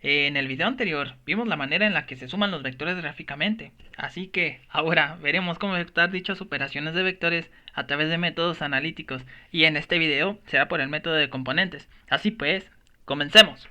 En el video anterior vimos la manera en la que se suman los vectores gráficamente, así que ahora veremos cómo ejecutar dichas operaciones de vectores a través de métodos analíticos, y en este video será por el método de componentes. Así pues, comencemos.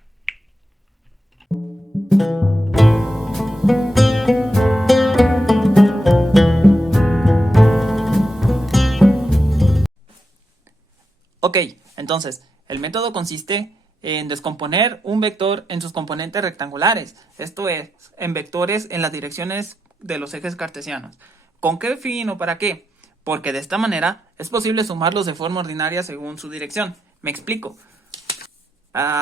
Ok, entonces, el método consiste en descomponer un vector en sus componentes rectangulares, esto es, en vectores en las direcciones de los ejes cartesianos. ¿Con qué fin o para qué? Porque de esta manera es posible sumarlos de forma ordinaria según su dirección. Me explico.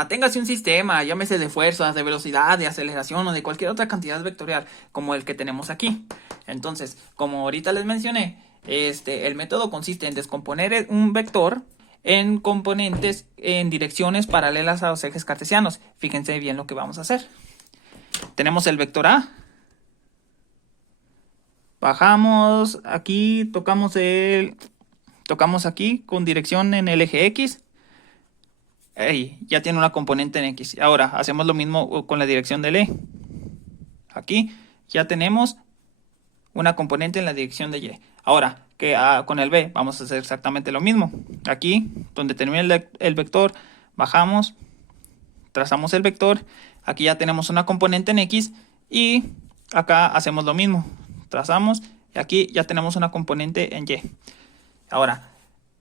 Téngase un sistema, llámese de fuerzas, de velocidad, de aceleración o de cualquier otra cantidad vectorial, como el que tenemos aquí. Entonces, como ahorita les mencioné, el método consiste en descomponer un vector en componentes en direcciones paralelas a los ejes cartesianos. Fíjense bien lo que vamos a hacer. Tenemos el vector A. Bajamos aquí, tocamos aquí con dirección en el eje X. Ya tiene una componente en X. Ahora hacemos lo mismo con la dirección del E. Aquí ya tenemos una componente en la dirección de Y. Ahora, con el B vamos a hacer exactamente lo mismo. Aquí, donde termina el vector, bajamos, trazamos el vector. Aquí ya tenemos una componente en X y acá hacemos lo mismo. Trazamos y aquí ya tenemos una componente en Y. Ahora,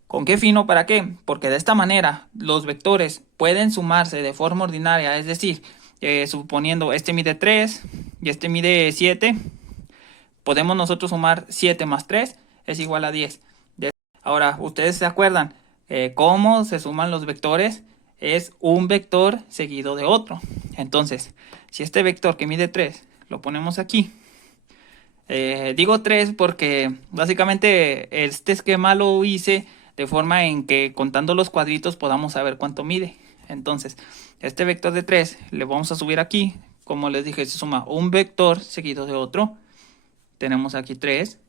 ¿con qué fin o para qué? Porque de esta manera los vectores pueden sumarse de forma ordinaria, es decir, suponiendo este mide 3 y este mide 7, podemos nosotros sumar 7 más 3 es igual a 10. Ahora, ¿ustedes se acuerdan cómo se suman los vectores? Es un vector seguido de otro. Entonces, si este vector que mide 3 lo ponemos aquí, digo 3 porque básicamente este esquema lo hice de forma en que contando los cuadritos podamos saber cuánto mide. Entonces, este vector de 3 le vamos a subir aquí. Como les dije, se suma un vector seguido de otro. Tenemos aquí 3.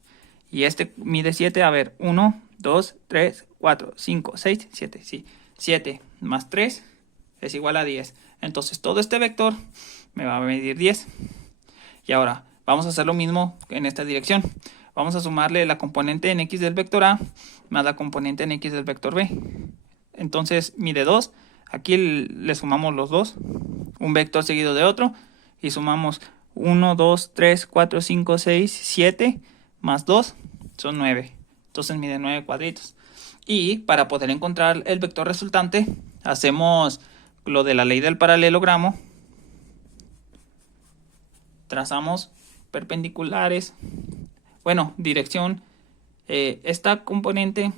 Y este mide 7. A ver, 1, 2, 3, 4, 5, 6, 7. Sí, 7 más 3 es igual a 10. Entonces, todo este vector me va a medir 10. Y ahora, vamos a hacer lo mismo en esta dirección. Vamos a sumarle la componente en X del vector A más la componente en X del vector B. Entonces mide 2. Aquí le sumamos los dos. Un vector seguido de otro. Y sumamos 1, 2, 3, 4, 5, 6, 7 más 2 son 9. Entonces mide 9 cuadritos. Y para poder encontrar el vector resultante, hacemos lo de la ley del paralelogramo. Trazamos perpendiculares, bueno, dirección, esta componente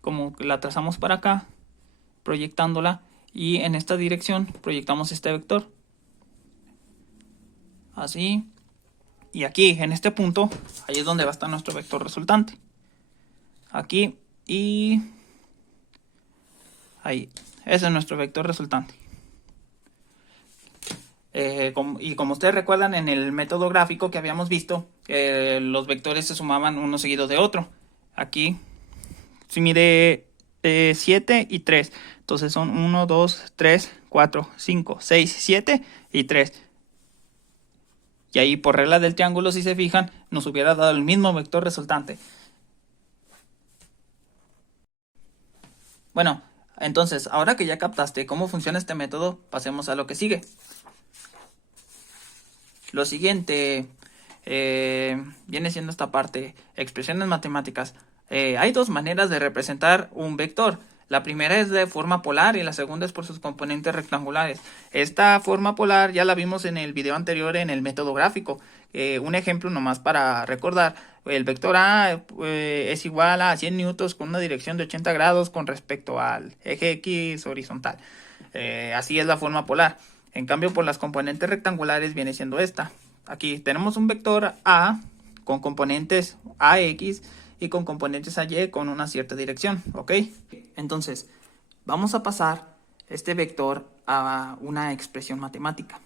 como que la trazamos para acá, proyectándola, y en esta dirección proyectamos este vector, así, y aquí en este punto, ahí es donde va a estar nuestro vector resultante, aquí y ahí, ese es nuestro vector resultante. Y como ustedes recuerdan en el método gráfico que habíamos visto, los vectores se sumaban uno seguido de otro. Aquí se mide 7 y 3. Entonces son 1, 2, 3, 4, 5, 6, 7 y 3. Y ahí por regla del triángulo, si se fijan, nos hubiera dado el mismo vector resultante. Bueno, entonces ahora que ya captaste cómo funciona este método, pasemos a lo que sigue. Lo siguiente viene siendo esta parte, expresiones matemáticas. Hay dos maneras de representar un vector. La primera es de forma polar y la segunda es por sus componentes rectangulares. Esta forma polar ya la vimos en el video anterior en el método gráfico. Un ejemplo nomás para recordar, el vector A es igual a 100 newtons con una dirección de 80 grados con respecto al eje X horizontal. Así es la forma polar. En cambio, por las componentes rectangulares viene siendo esta. Aquí tenemos un vector A con componentes AX y con componentes AY con una cierta dirección, ¿ok? Entonces, vamos a pasar este vector a una expresión matemática,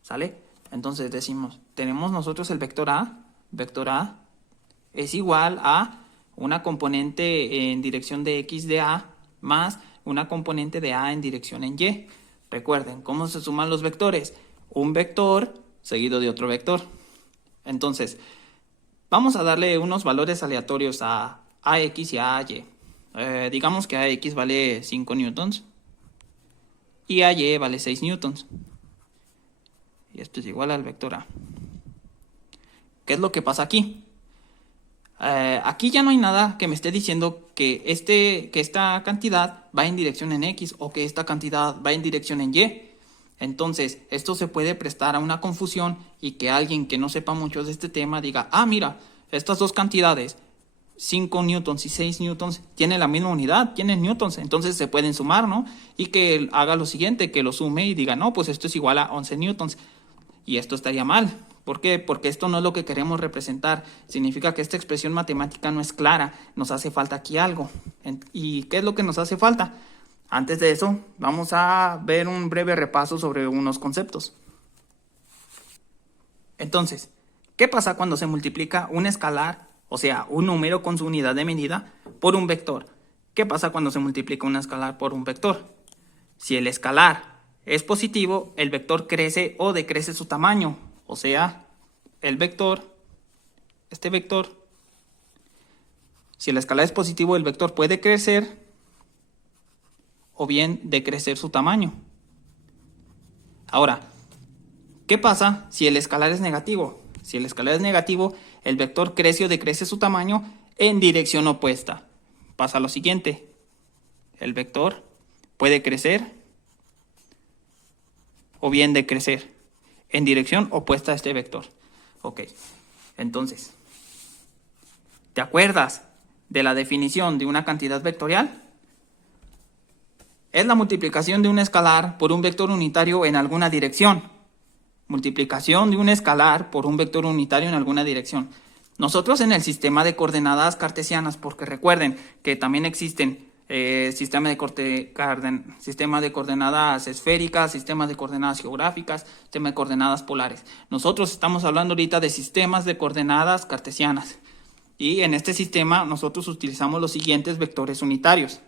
¿sale? Entonces decimos, tenemos nosotros el vector A es igual a una componente en dirección de X de A más una componente de A en dirección en Y. Recuerden, ¿cómo se suman los vectores? un vector seguido de otro vector. Entonces, vamos a darle unos valores aleatorios a AX y a AY. Digamos que AX vale 5 newtons y AY vale 6 newtons. Y esto es igual al vector A. ¿Qué es lo que pasa aquí? Aquí ya no hay nada que me esté diciendo que esta cantidad va en dirección en X o que esta cantidad va en dirección en Y. Entonces, esto se puede prestar a una confusión y que alguien que no sepa mucho de este tema diga, ah, mira, estas dos cantidades, 5 newtons y 6 newtons, tienen la misma unidad, tienen newtons, entonces se pueden sumar, ¿no? Y que haga lo siguiente, que lo sume y diga, no, pues esto es igual a 11 newtons. Y esto estaría mal. ¿Por qué? Porque esto no es lo que queremos representar. Significa que esta expresión matemática no es clara. Nos hace falta aquí algo. ¿Y qué es lo que nos hace falta? Antes de eso, vamos a ver un breve repaso sobre unos conceptos. Entonces, ¿qué pasa cuando se multiplica un escalar, o sea, un número con su unidad de medida, por un vector? ¿Qué pasa cuando se multiplica un escalar por un vector? Si el escalar es positivo, el vector crece o decrece su tamaño. O sea, el vector, este vector, si el escalar es positivo, el vector puede crecer o bien decrecer su tamaño. Ahora, ¿qué pasa si el escalar es negativo? Si el escalar es negativo, el vector crece o decrece su tamaño en dirección opuesta. Pasa lo siguiente, el vector puede crecer o bien decrecer en dirección opuesta a este vector. Ok, entonces, ¿te acuerdas de la definición de una cantidad vectorial? Es la multiplicación de un escalar por un vector unitario en alguna dirección. Multiplicación de un escalar por un vector unitario en alguna dirección. Nosotros en el sistema de coordenadas cartesianas, porque recuerden que también existen sistema de coordenadas esféricas, sistemas de coordenadas geográficas, sistema de coordenadas polares. Nosotros estamos hablando ahorita de sistemas de coordenadas cartesianas. Y en este sistema nosotros utilizamos los siguientes vectores unitarios.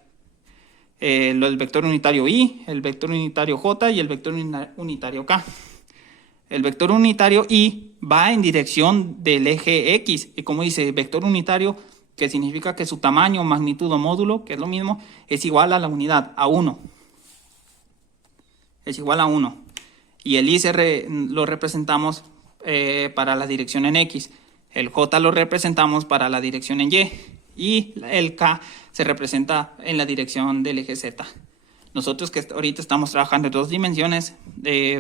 El vector unitario Y, el vector unitario J y el vector unitario K. El vector unitario Y va en dirección del eje X. Y como dice, vector unitario, que significa que su tamaño, magnitud o módulo, que es lo mismo, es igual a la unidad, a 1. Es igual a 1. Y el Y lo representamos para la dirección en X. El J lo representamos para la dirección en Y. Y el K se representa en la dirección del eje Z. Nosotros que ahorita estamos trabajando en 2 dimensiones,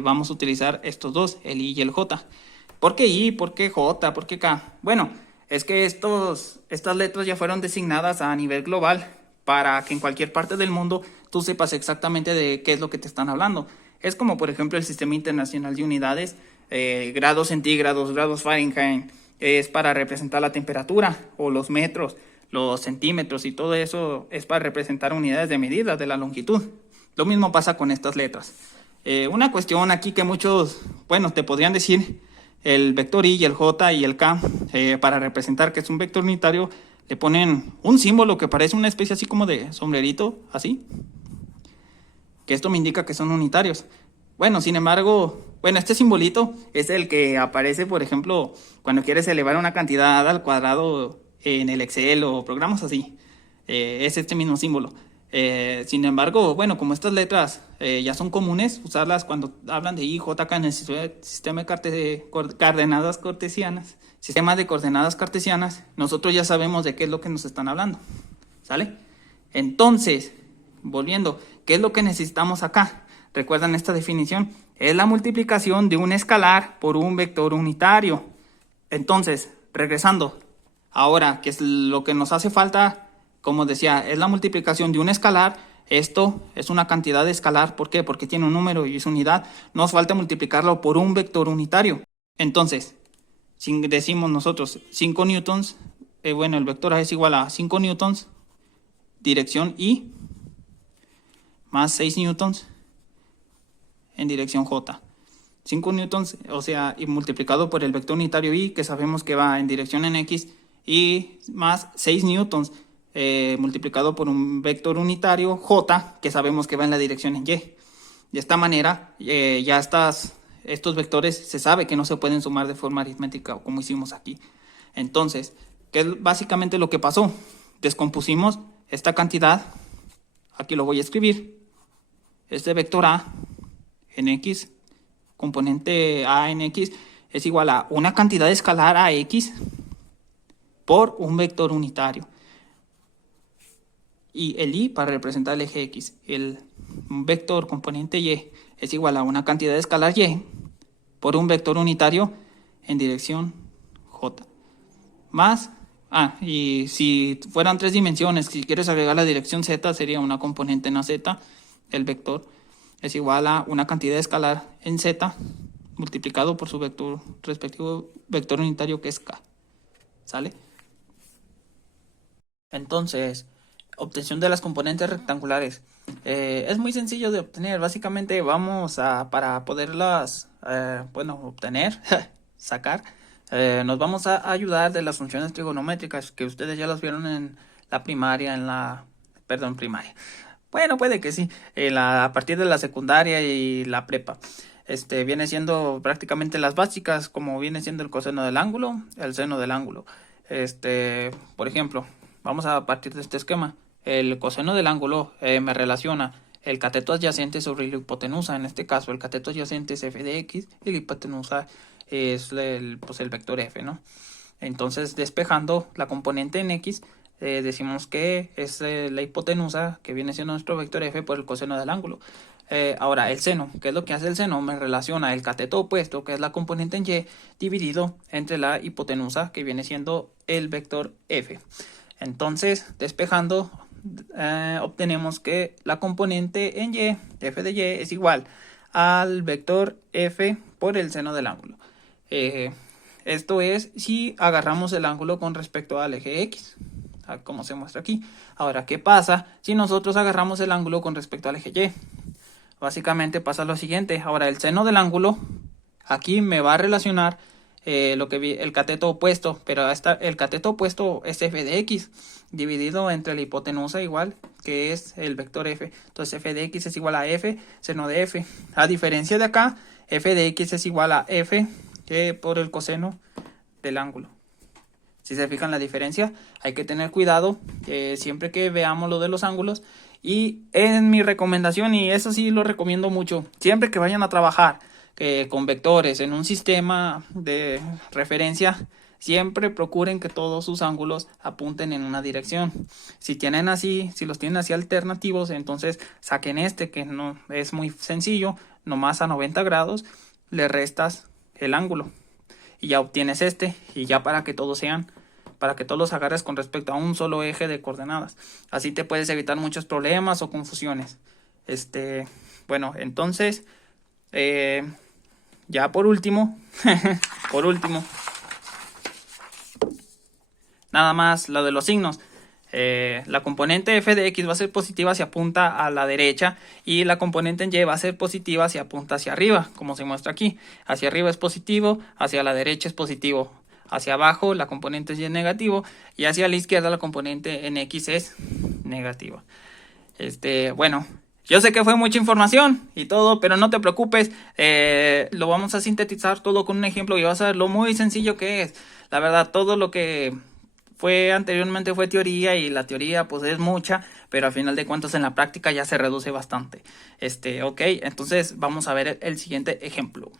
vamos a utilizar estos dos, el Y y el J. ¿Por qué Y? ¿Por qué J? ¿Por qué K? Bueno, es que estas letras ya fueron designadas a nivel global para que en cualquier parte del mundo tú sepas exactamente de qué es lo que te están hablando. Es como, por ejemplo, el Sistema Internacional de Unidades, grados centígrados, grados Fahrenheit, es para representar la temperatura, o los metros, los centímetros, y todo eso es para representar unidades de medida de la longitud. Lo mismo pasa con estas letras. Una cuestión aquí que muchos, bueno, te podrían decir, el vector Y, el J y el K, para representar que es un vector unitario, le ponen un símbolo que parece una especie así como de sombrerito, así, que esto me indica que son unitarios. Bueno, sin embargo, este simbolito es el que aparece, por ejemplo, cuando quieres elevar una cantidad al cuadrado en el Excel o programas así. Es este mismo símbolo. Sin embargo, como estas letras ya son comunes, usarlas cuando hablan de I, J, K en el sistema de coordenadas cartesianas, nosotros ya sabemos de qué es lo que nos están hablando. ¿Sale? Entonces, volviendo, ¿qué es lo que necesitamos acá? ¿Recuerdan esta definición? Es la multiplicación de un escalar por un vector unitario. Entonces, regresando, ahora, ¿qué es lo que nos hace falta? Como decía, es la multiplicación de un escalar. Esto es una cantidad de escalar. ¿Por qué? Porque tiene un número y es unidad. Nos falta multiplicarlo por un vector unitario. Entonces, si decimos nosotros 5 newtons, el vector A es igual a 5 newtons, dirección Y, más 6 newtons en dirección J. 5 newtons, y multiplicado por el vector unitario Y, que sabemos que va en dirección en X, y más 6 newtons multiplicado por un vector unitario J, que sabemos que va en la dirección en Y. De esta manera ya estás estos vectores se sabe que no se pueden sumar de forma aritmética como hicimos aquí. Entonces, ¿qué es básicamente lo que pasó? Descompusimos esta cantidad, aquí lo voy a escribir, este vector A en X, componente A en X, es igual a una cantidad escalar a X por un vector unitario. Y el Y para representar el eje X, el vector componente Y es igual a una cantidad escalar Y por un vector unitario en dirección J. Más, y si fueran 3 dimensiones, si quieres agregar la dirección Z, sería una componente en la Z, el vector es igual a una cantidad escalar en Z multiplicado por su vector respectivo vector unitario que es K. ¿Sale? Entonces, obtención de las componentes rectangulares. Es muy sencillo de obtener. Básicamente vamos para poderlas, obtener, sacar, nos vamos a ayudar de las funciones trigonométricas que ustedes ya las vieron en la primaria, primaria. Bueno, puede que sí, a partir de la secundaria y la prepa. Viene siendo prácticamente las básicas, como viene siendo el coseno del ángulo, el seno del ángulo. Por ejemplo, vamos a partir de este esquema. El coseno del ángulo me relaciona el cateto adyacente sobre la hipotenusa. En este caso, el cateto adyacente es f de x y la hipotenusa es el vector f, ¿no? Entonces, despejando la componente en x, decimos que es la hipotenusa, que viene siendo nuestro vector f, por el coseno del ángulo. Ahora, el seno, ¿qué es lo que hace el seno? Me relaciona el cateto opuesto, que es la componente en y, dividido entre la hipotenusa, que viene siendo el vector f. Entonces, despejando, obtenemos que la componente en y, f de y, es igual al vector f por el seno del ángulo. Esto es si agarramos el ángulo con respecto al eje x, como se muestra aquí. Ahora, ¿qué pasa si nosotros agarramos el ángulo con respecto al eje y? Básicamente pasa lo siguiente. Ahora, el seno del ángulo aquí me va a relacionar el cateto opuesto, pero el cateto opuesto es f de x dividido entre la hipotenusa igual, que es el vector f. Entonces f de x es igual a f seno de f. A diferencia de acá, f de x es igual a f por el coseno del ángulo. Si se fijan la diferencia, hay que tener cuidado siempre que veamos lo de los ángulos. Y en mi recomendación, y eso sí lo recomiendo mucho, siempre que vayan a trabajar con vectores en un sistema de referencia, siempre procuren que todos sus ángulos apunten en una dirección. Si los tienen así alternativos, entonces saquen que no es muy sencillo, nomás a 90 grados le restas el ángulo y ya obtienes y ya para que todos los agarres con respecto a un solo eje de coordenadas. Así te puedes evitar muchos problemas o confusiones. Bueno, entonces, ya por último, nada más lo de los signos. La componente f de x va a ser positiva si apunta a la derecha y la componente en y va a ser positiva si apunta hacia arriba, como se muestra aquí. Hacia arriba es positivo, hacia la derecha es positivo. Hacia abajo la componente y es negativo y hacia la izquierda la componente en x es negativa. Bueno, yo sé que fue mucha información y todo, pero no te preocupes, lo vamos a sintetizar todo con un ejemplo y vas a ver lo muy sencillo que es. La verdad, todo lo que fue anteriormente fue teoría y la teoría pues es mucha, pero al final de cuentas en la práctica ya se reduce bastante. Ok, entonces vamos a ver el siguiente ejemplo.